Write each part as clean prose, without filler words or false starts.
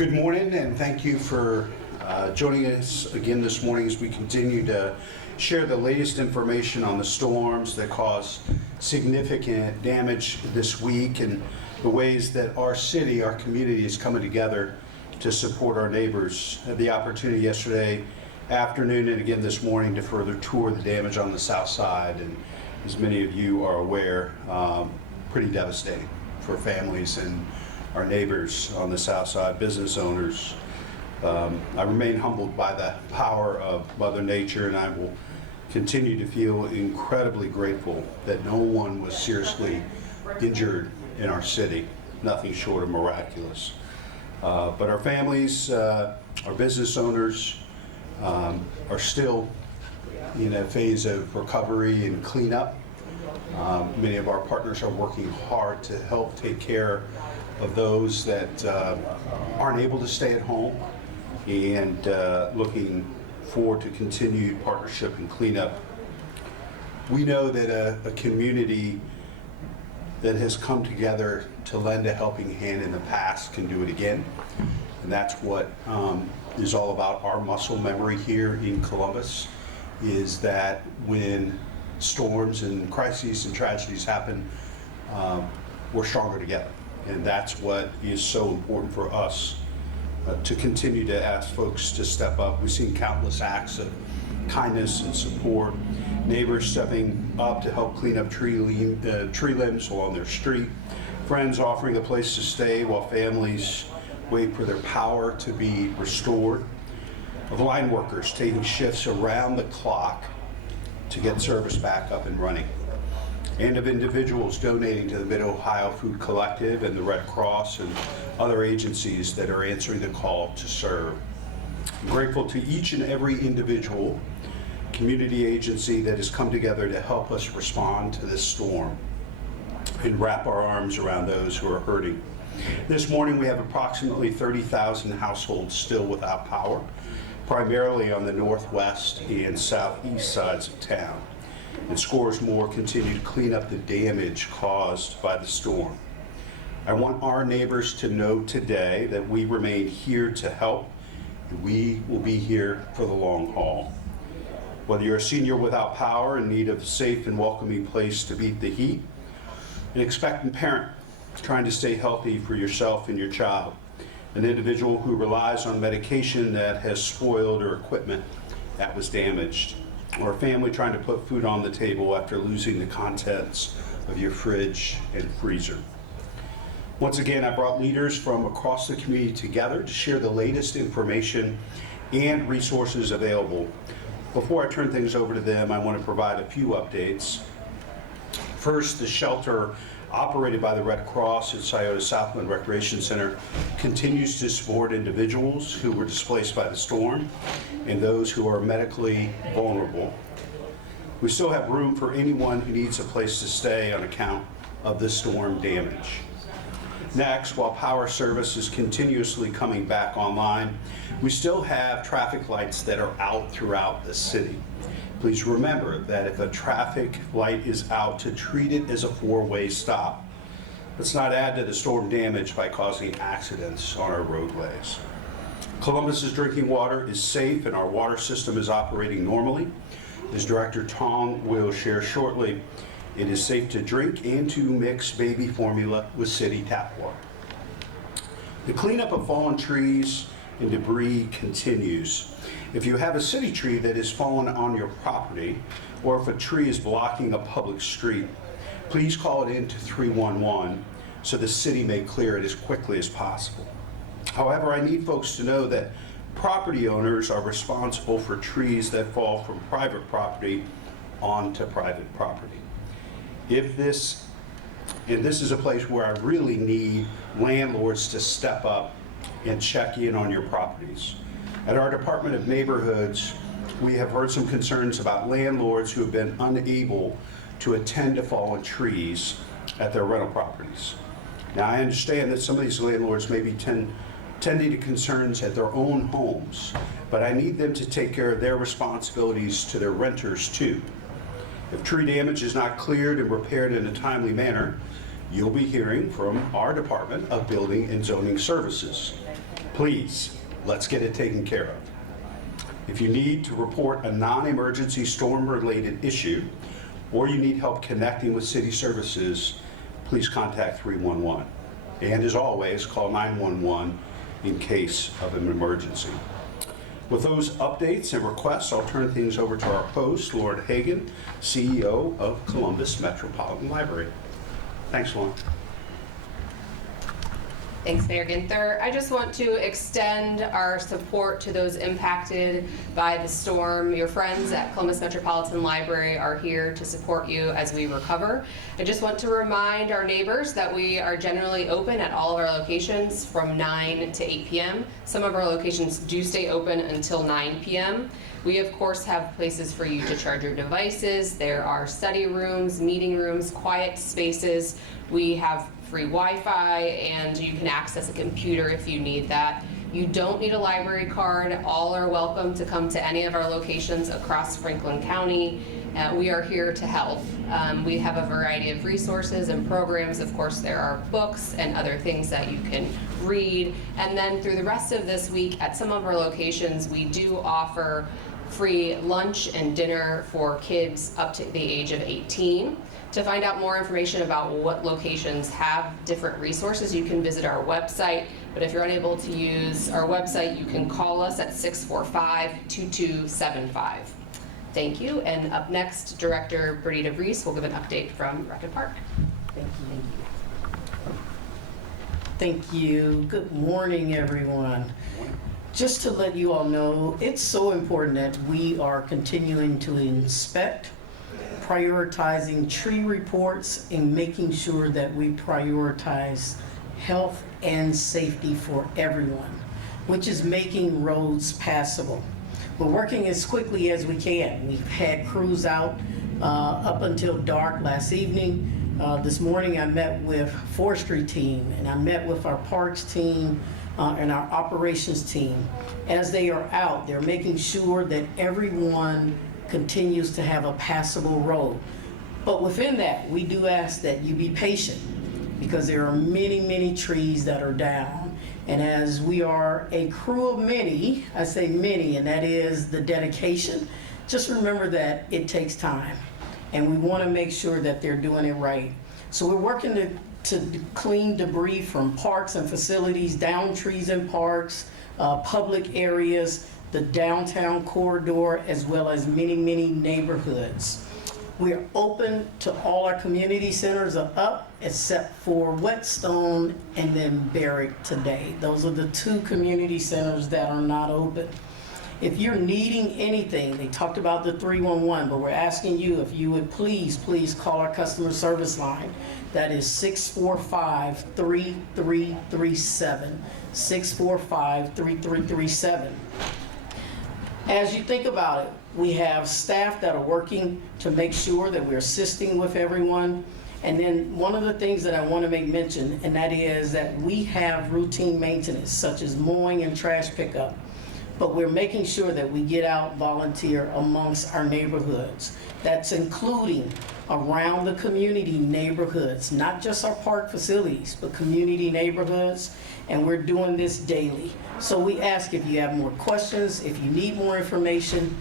Good morning, and thank you for joining us again this morning as we continue to share the latest information on the storms that caused significant damage this week and the ways that our city, our community is coming together to support our neighbors. I had the opportunity yesterday afternoon and again this morning to further tour the damage on the south side, and as many of you are aware, pretty devastating for families and our neighbors on the south side, business owners. I remain humbled by the power of Mother Nature, and I will continue to feel incredibly grateful that no one was seriously injured in our city, nothing short of miraculous. But our families, our business owners are still in a phase of recovery and cleanup. Many of our partners are working hard to help take care of those that aren't able to stay at home, and looking forward to continued partnership and cleanup. We know that a community that has come together to lend a helping hand in the past can do it again, and that's what is all about our muscle memory here in Columbus, is that when storms and crises and tragedies happen, we're stronger together. And that's what is so important for us to continue to ask folks to step up. We've seen countless acts of kindness and support, neighbors stepping up to help clean up tree limbs along their street, friends offering a place to stay while families wait for their power to be restored, of line workers taking shifts around the clock to get service back up and running, and of individuals donating to the Mid-Ohio Food Collective and the Red Cross and other agencies that are answering the call to serve. I'm grateful to each and every individual community agency that has come together to help us respond to this storm and wrap our arms around those who are hurting. This morning we have approximately 30,000 households still without power, primarily on the northwest and southeast sides of town, and scores more continue to clean up the damage caused by the storm. I want our neighbors to know today that we remain here to help, and we will be here for the long haul. Whether you're a senior without power in need of a safe and welcoming place to beat the heat, an expectant parent trying to stay healthy for yourself and your child, an individual who relies on medication that has spoiled or equipment that was damaged, or a family trying to put food on the table after losing the contents of your fridge and freezer. Once again, I brought leaders from across the community together to share the latest information and resources available. Before I turn things over to them, I want to provide a few updates. First, the shelter operated by the Red Cross at Scioto Southland Recreation Center continues to support individuals who were displaced by the storm and those who are medically vulnerable. We still have room for anyone who needs a place to stay on account of the storm damage. Next, while power service is continuously coming back online, we still have traffic lights that are out throughout the city. Please remember that if a traffic light is out, to treat it as a four-way stop. Let's not add to the storm damage by causing accidents on our roadways. Columbus's drinking water is safe and our water system is operating normally. As Director Tong will share shortly, it is safe to drink and to mix baby formula with city tap water. The cleanup of fallen trees and debris continues. If you have a city tree that has fallen on your property, or if a tree is blocking a public street, please call it in to 311 so the city may clear it as quickly as possible. However, I need folks to know that property owners are responsible for trees that fall from private property onto private property. This is a place where I really need landlords to step up and check in on your properties. At our Department of Neighborhoods, we have heard some concerns about landlords who have been unable to attend to fallen trees at their rental properties. Now, I understand that some of these landlords may be tending to concerns at their own homes, but I need them to take care of their responsibilities to their renters too. If tree damage is not cleared and repaired in a timely manner, you'll be hearing from our Department of Building and Zoning Services. Please, let's get it taken care of. If you need to report a non-emergency storm-related issue, or you need help connecting with city services, please contact 311. And as always, call 911 in case of an emergency. With those updates and requests, I'll turn things over to our host, Lauren Hagan, CEO of Columbus Metropolitan Library. Thanks, Lauren. Thanks, Mayor Ginther. I just want to extend our support to those impacted by the storm. Your friends at Columbus Metropolitan Library are here to support you as we recover. I just want to remind our neighbors that we are generally open at all of our locations from 9 to 8 p.m. Some of our locations do stay open until 9 p.m. We, of course, have places for you to charge your devices. There are study rooms, meeting rooms, quiet spaces. We have free Wi-Fi, and you can access a computer if you need that. You don't need a library card. All are welcome to come to any of our locations across Franklin County. We are here to help. We have a variety of resources and programs. Of course, there are books and other things that you can read. And then through the rest of this week, at some of our locations, we do offer free lunch and dinner for kids up to the age of 18. To find out more information about what locations have different resources, you can visit our website. But if you're unable to use our website, you can call us at 645-2275. Thank you. And up next, Director Bernita Reese will give an update from Rec and Park. Thank you. Thank you. Good morning, everyone. Just to let you all know, it's so important that we are continuing to inspect, prioritizing tree reports, and making sure that we prioritize health and safety for everyone, which is making roads passable. We're working as quickly as we can. We've had crews out up until dark last evening. This morning I met with forestry team, and I met with our parks team and our operations team. As they are out, they're making sure that everyone continues to have a passable road. But within that, we do ask that you be patient, because there are many, many trees that are down. And as we are a crew of many, I say many, and that is the dedication, just remember that it takes time. And we want to make sure that they're doing it right. So we're working to clean debris from parks and facilities, down trees in parks, public areas, the downtown corridor, as well as many, many neighborhoods. We are open to all our community centers are up, except for Whetstone and then Barrick today. Those are the two community centers that are not open. If you're needing anything, they talked about the 311, but we're asking you if you would please call our customer service line. That is 645-3337, 645-3337. As you think about it, we have staff that are working to make sure that we're assisting with everyone. And then one of the things that I want to make mention, and that is that we have routine maintenance, such as mowing and trash pickup. But we're making sure that we get out volunteer amongst our neighborhoods. That's including around the community neighborhoods, not just our park facilities, but community neighborhoods. And we're doing this daily. So we ask, if you have more questions, if you need more information,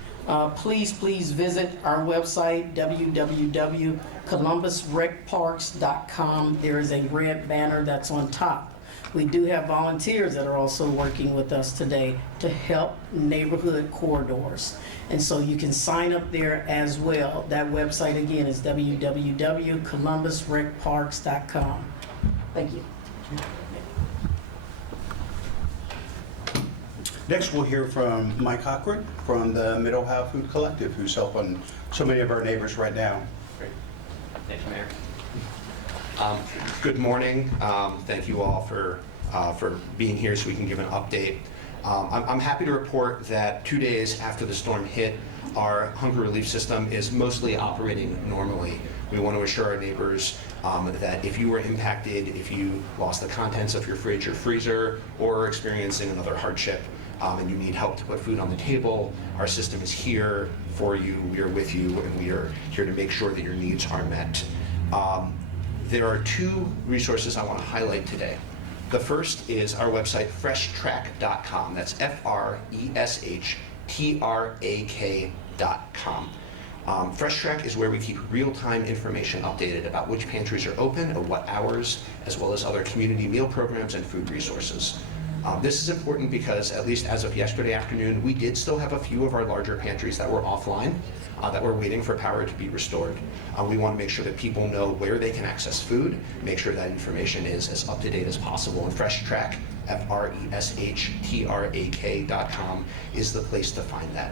please visit our website, www.columbusrecparks.com. There is a red banner that's on top. We do have volunteers that are also working with us today to help neighborhood corridors. And so you can sign up there as well. That website again is www.columbusrecparks.com. Thank you. Next, we'll hear from Mike Cochran from the Mid-Ohio Food Collective, who's helping so many of our neighbors right now. Great. Thank you, Mayor. Good morning. Thank you all for being here so we can give an update. I'm happy to report that 2 days after the storm hit, our hunger relief system is mostly operating normally. We want to assure our neighbors that if you were impacted, if you lost the contents of your fridge or freezer, or are experiencing another hardship, and you need help to put food on the table, our system is here for you, we are with you, and we are here to make sure that your needs are met. There are two resources I want to highlight today. The first is our website, freshtrack.com. That's FRESHTRAK.com. FreshTrack is where we keep real-time information updated about which pantries are open at what hours, as well as other community meal programs and food resources. This is important because, at least as of yesterday afternoon, we did still have a few of our larger pantries that were offline, that were waiting for power to be restored. We want to make sure that people know where they can access food, make sure that information is as up to date as possible. And FreshTrack, FRESHTRAK.com, is the place to find that.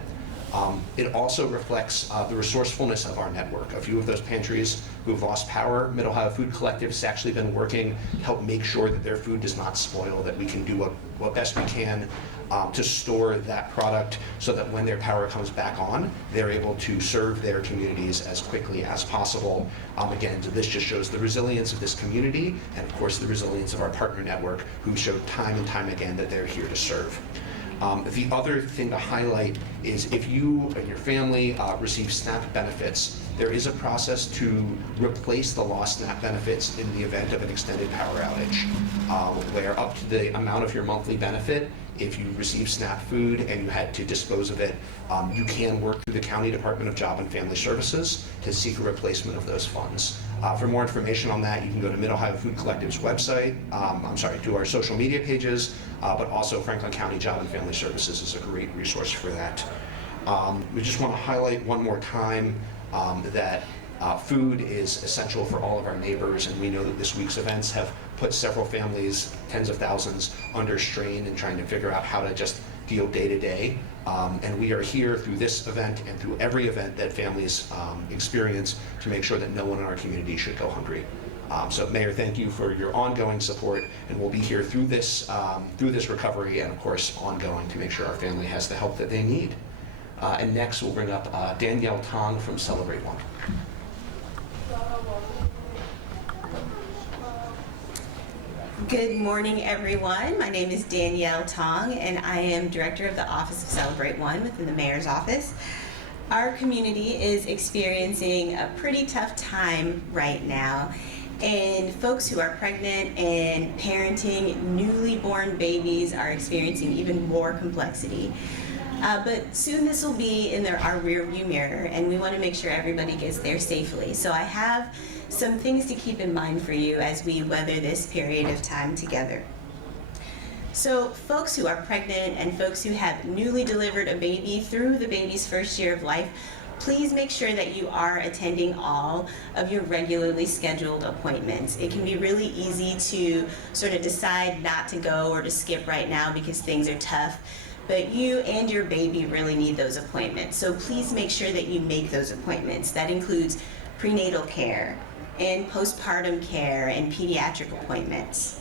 It also reflects the resourcefulness of our network. A few of those pantries who have lost power, Mid-Ohio Food Collective has actually been working to help make sure that their food does not spoil, that we can do what best we can to store that product so that when their power comes back on, they're able to serve their communities as quickly as possible. Again, so this just shows the resilience of this community and, of course, the resilience of our partner network, who showed time and time again that they're here to serve. The other thing to highlight is if you and your family receive SNAP benefits, there is a process to replace the lost SNAP benefits in the event of an extended power outage, where up to the amount of your monthly benefit, if you receive SNAP food and you had to dispose of it, you can work through the County Department of Job and Family Services to seek a replacement of those funds. For more information on that, you can go to Mid-Ohio Food Collective's website, to our social media pages, but also Franklin County Job and Family Services is a great resource for that. We just want to highlight one more time that food is essential for all of our neighbors, and we know that this week's events have put several families, tens of thousands, under strain in trying to figure out how to just deal day to day. And we are here through this event and through every event that families experience to make sure that no one in our community should go hungry. So Mayor, thank you for your ongoing support, and we'll be here through this recovery and, of course, ongoing to make sure our family has the help that they need. And next we'll bring up Danielle Tong from Celebrate One. Good morning, everyone. My name is Danielle Tong, and I am Director of the Office of Celebrate One within the Mayor's Office. Our community is experiencing a pretty tough time right now, and folks who are pregnant and parenting newly born babies are experiencing even more complexity. But soon this will be in our rearview mirror, and we want to make sure everybody gets there safely. So I have some things to keep in mind for you as we weather this period of time together. So folks who are pregnant and folks who have newly delivered a baby through the baby's first year of life, please make sure that you are attending all of your regularly scheduled appointments. It can be really easy to sort of decide not to go or to skip right now because things are tough. But you and your baby really need those appointments. So please make sure that you make those appointments. That includes prenatal care and postpartum care and pediatric appointments.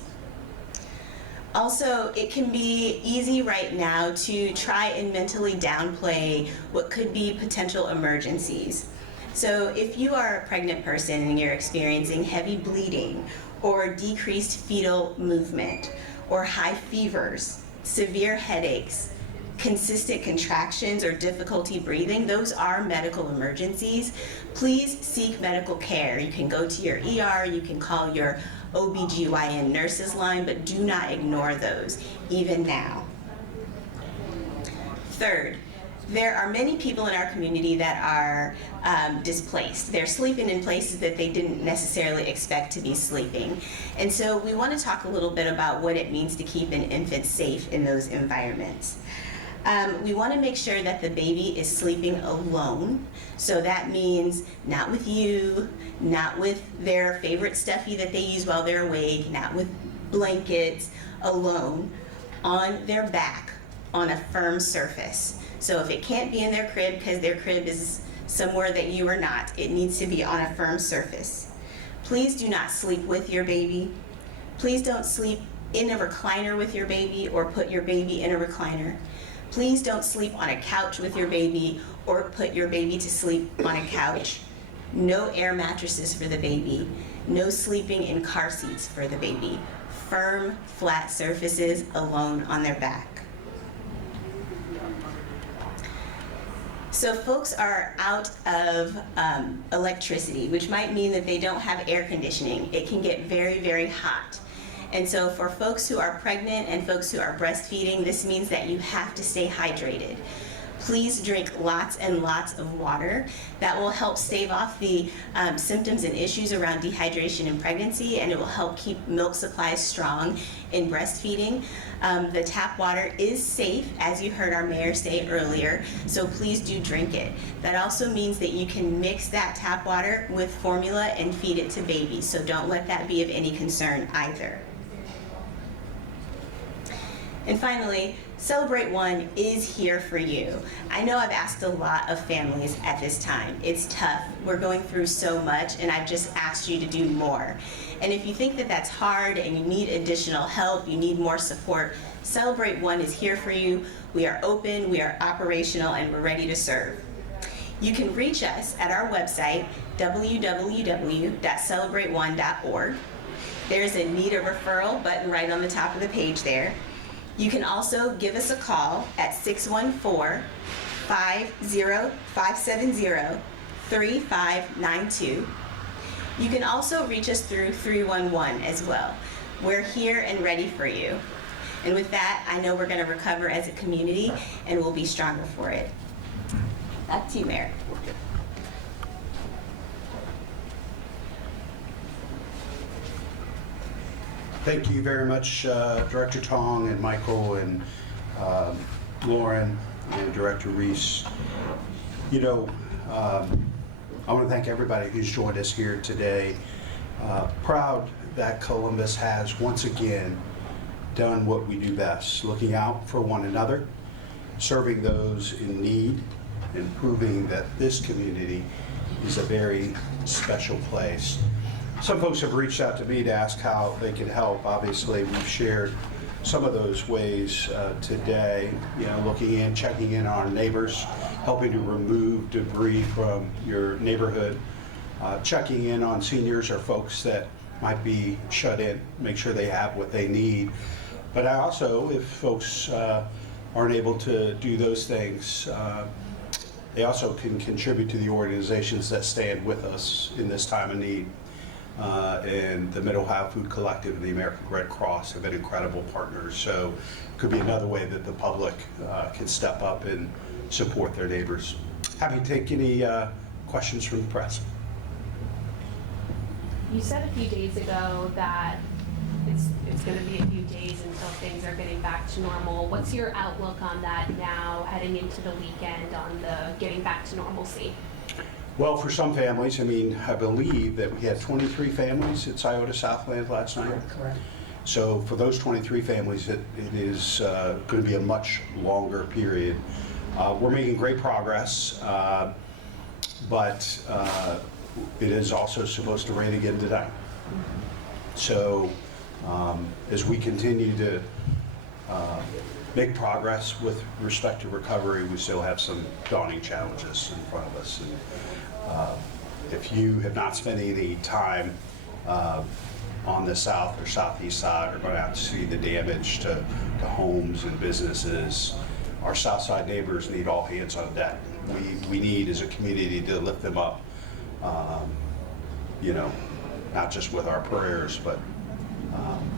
Also, it can be easy right now to try and mentally downplay what could be potential emergencies. So if you are a pregnant person and you're experiencing heavy bleeding or decreased fetal movement or high fevers, severe headaches, consistent contractions or difficulty breathing, those are medical emergencies. Please seek medical care. You can go to your ER, you can call your OBGYN nurses line, but do not ignore those, even now. Third, there are many people in our community that are displaced. They're sleeping in places that they didn't necessarily expect to be sleeping. And so we want to talk a little bit about what it means to keep an infant safe in those environments. We want to make sure that the baby is sleeping alone. So that means not with you, not with their favorite stuffy that they use while they're awake, not with blankets, alone, on their back, on a firm surface. So if it can't be in their crib because their crib is somewhere that you are not, it needs to be on a firm surface. Please do not sleep with your baby. Please don't sleep in a recliner with your baby or put your baby in a recliner. Please don't sleep on a couch with your baby or put your baby to sleep on a couch. No air mattresses for the baby. No sleeping in car seats for the baby. Firm, flat surfaces alone on their back. So folks are out of electricity, which might mean that they don't have air conditioning. It can get very, very hot. And so for folks who are pregnant and folks who are breastfeeding, this means that you have to stay hydrated. Please drink lots and lots of water. That will help stave off the symptoms and issues around dehydration in pregnancy, and it will help keep milk supplies strong in breastfeeding. The tap water is safe, as you heard our mayor say earlier, so please do drink it. That also means that you can mix that tap water with formula and feed it to babies, so don't let that be of any concern either. And finally, Celebrate One is here for you. I know I've asked a lot of families at this time. It's tough. We're going through so much, and I've just asked you to do more. And if you think that that's hard and you need additional help, you need more support, Celebrate One is here for you. We are open, we are operational, and we're ready to serve. You can reach us at our website, www.celebrateone.org. There's a Need a Referral button right on the top of the page there. You can also give us a call at 614-570-3592. You can also reach us through 311 as well. We're here and ready for you. And with that, I know we're going to recover as a community and we'll be stronger for it. Back to you, Mayor. Thank you very much, Director Tong and Michael and Lauren and Director Reese. You know, I want to thank everybody who's joined us here today. Proud that Columbus has once again done what we do best, looking out for one another, serving those in need, and proving that this community is a very special place. Some folks have reached out to me to ask how they can help. Obviously, we've shared some of those ways today, you know, looking in, checking in on our neighbors, helping to remove debris from your neighborhood, checking in on seniors or folks that might be shut in, make sure they have what they need. But I also, if folks aren't able to do those things, they also can contribute to the organizations that stand with us in this time of need. And the Mid-Ohio Food Collective and the American Red Cross have been incredible partners. So it could be another way that the public can step up and support their neighbors. Happy to take any questions from the press. You said a few days ago that it's going to be a few days until things are getting back to normal. What's your outlook on that now, heading into the weekend, on the getting back to normalcy? Well, for some families, I mean, I believe that we had 23 families at Scioto Southland last night. Correct. So for those 23 families, it is going to be a much longer period. We're making great progress, but it is also supposed to rain again tonight. So as we continue to make progress with respect to recovery, we still have some daunting challenges in front of us. And, if you have not spent any time on the south or southeast side or going out to see the damage to homes and businesses, our south side neighbors need all hands on deck. We need as a community to lift them up, you know, not just with our prayers, but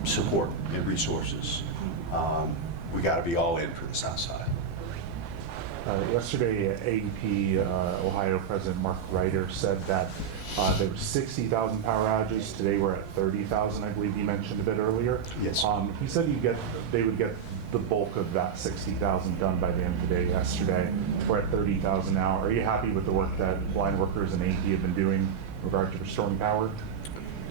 support and resources. We got to be all in for the south side. Yesterday, AEP Ohio President Mark Ryder said that there were 60,000 power outages. Today we're at 30,000, I believe he mentioned a bit earlier. Yes. He said they would get the bulk of that 60,000 done by the end of the day yesterday. We're at 30,000 now. Are you happy with the work that line workers and AEP have been doing in regard to restoring power?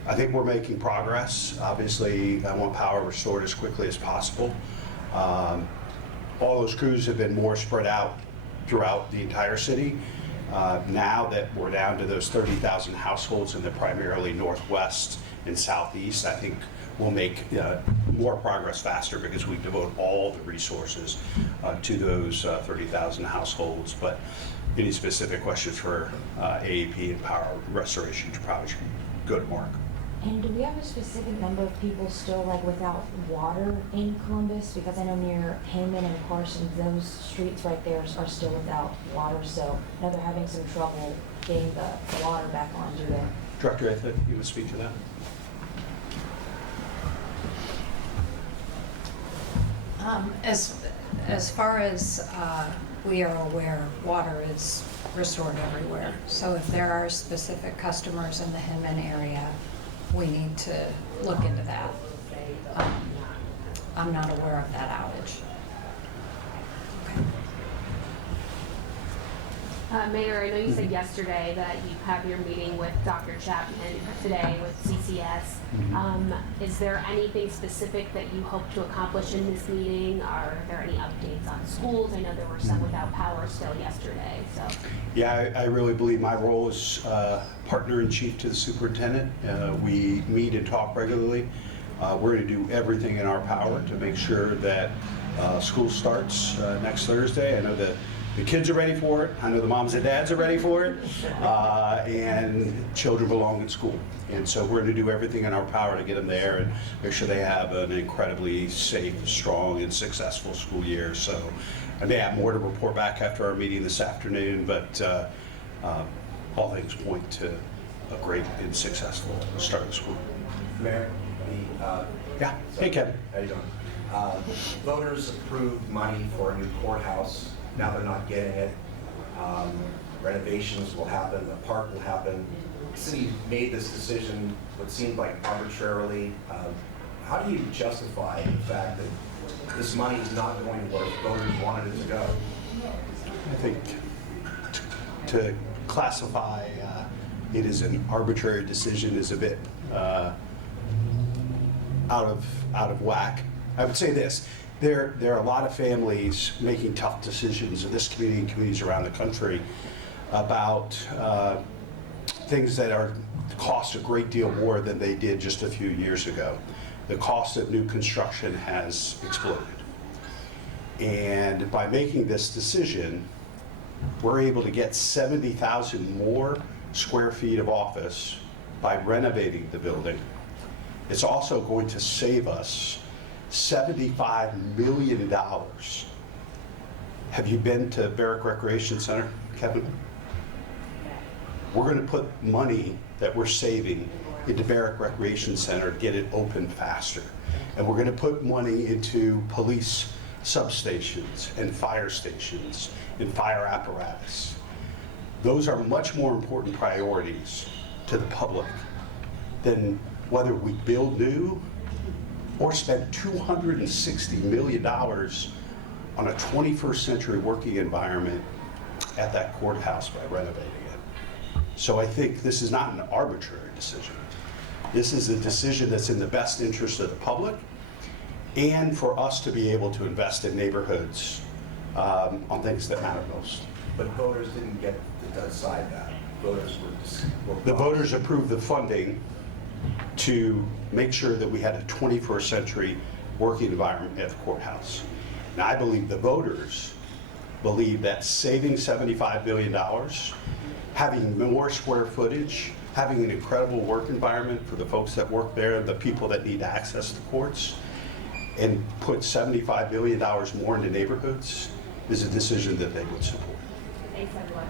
I think we're making progress. Obviously, I want power restored as quickly as possible. All those crews have been more spread out throughout the entire city. Now that we're down to those 30,000 households in the primarily northwest and southeast, I think we'll make more progress faster because we devote all the resources to those 30,000 households. But any specific questions for AEP and power restoration, you probably should go to Mark. And do we have a specific number of people still without water in Columbus? Because I know near Hayman and Parsons, those streets right there are still without water. So I know they're having some trouble getting the water back onto there. Director Ethick, you would speak to that? As far as we are aware, water is restored everywhere. So if there are specific customers in the Hinman area, we need to look into that. I'm not aware of that outage. Mayor, I know you said yesterday that you have your meeting with Dr. Chapman today with CCS. Is there anything specific that you hope to accomplish in this meeting? Are there any updates on schools? I know there were some without power still yesterday, so. Yeah, I really believe my role is partner-in-chief to the superintendent. We meet and talk regularly. We're going to do everything in our power to make sure that school starts next Thursday. I know that the kids are ready for it. I know the moms and dads are ready for it. And children belong in school. And so we're going to do everything in our power to get them there and make sure they have an incredibly safe, strong, and successful school year. So I may have more to report back after our meeting this afternoon, but all things point to a great and successful start of the school. Mayor, Yeah. Hey, Kevin. how you doing? Voters approved money for a new courthouse. Now they're not getting it. Renovations will happen, the park will happen. The city made this decision, what seemed like arbitrarily. How do you justify the fact that this money is not going where voters wanted it to go? I think to classify it as an arbitrary decision is a bit out of whack. I would say this. There are a lot of families making tough decisions in this community and communities around the country about things that cost a great deal more than they did just a few years ago. The cost of new construction has exploded. And by making this decision, we're able to get 70,000 more square feet of office by renovating the building. It's also going to save us $75 million. Have you been to Barrack Recreation Center, Kevin? We're going to put money that we're saving into Barrack Recreation Center to get it open faster. And we're going to put money into police substations and fire stations and fire apparatus. Those are much more important priorities to the public than whether we build new or spend $260 million on a 21st century working environment at that courthouse by renovating it. So I think this is not an arbitrary decision. This is a decision that's in the best interest of the public and for us to be able to invest in neighborhoods on things that matter most. But voters didn't get to decide that. Voters were The voters approved the funding to make sure that we had a 21st century working environment at the courthouse. Now, I believe the voters believe that saving $75 billion, having more square footage, having an incredible work environment for the folks that work there, the people that need to access the courts, and put $75 billion more into neighborhoods is a decision that they would support. Thanks, everyone.